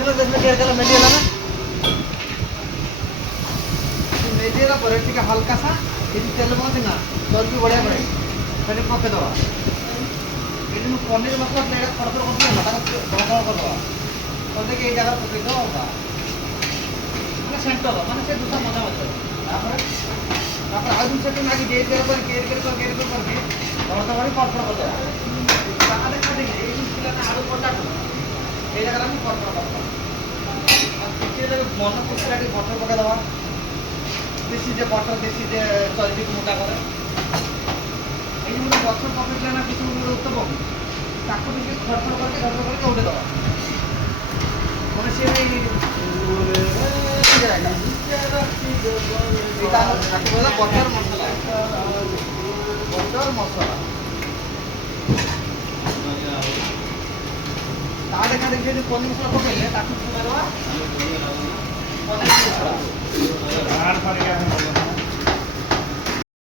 देखला देखला क्या कला मेडियाला ना मेडियाला पर ठीक है हल्का सा ये तेल मत ना चर्बी बढ़िया पड़े पहले पके दवा ये जो पनीर मसला प्लेट थोड़ा थोड़ा करके मटा कर दवा तो देखिए ये जगह पके दवा होगा ମାନେ ସେଣ୍ଟର ମାନେ ସେ ଦୁସା ମଜା ମଜା ତାପରେ ଆଉ ଜିନିଷ ତ ନାକି ଡେଟ୍ କରି କେର କରିକି ଘର ଭଳି କର୍ପଣ କରିଦେବା ତାହା ଦେଖା ଦେଖି ଏଇ ଜିନିଷ ଥିଲା ନା ଆଳୁ ପଟାଟୁ ଏଇ ଜାଗାରେ ଆମେ କର୍ପଣ କରିଦେବା ଆଉ ଟିକେ ମନ ଖୁସିରେ ଟିକେ ବଟର ପକାଇଦେବା ଦେଶୀ ଯେ ବଟର ଦେଶୀ ଯେ ଚର୍ବିକୁ ମୋଟା କରେ ଏଇ ଯେଉଁ ଗୋଟେ ଗଛ ପକେଇଥିଲା ନା କିଛି ଗୋଟେ ଉତ୍ତମ ତାକୁ ଟିକେ ଖଡ଼ଖଡ଼ କରିକି ଉଠେଇଦେବା ମାନେ ସିଏ बटर मसला देखा देखिए पनीर मसला पकड़े ताकि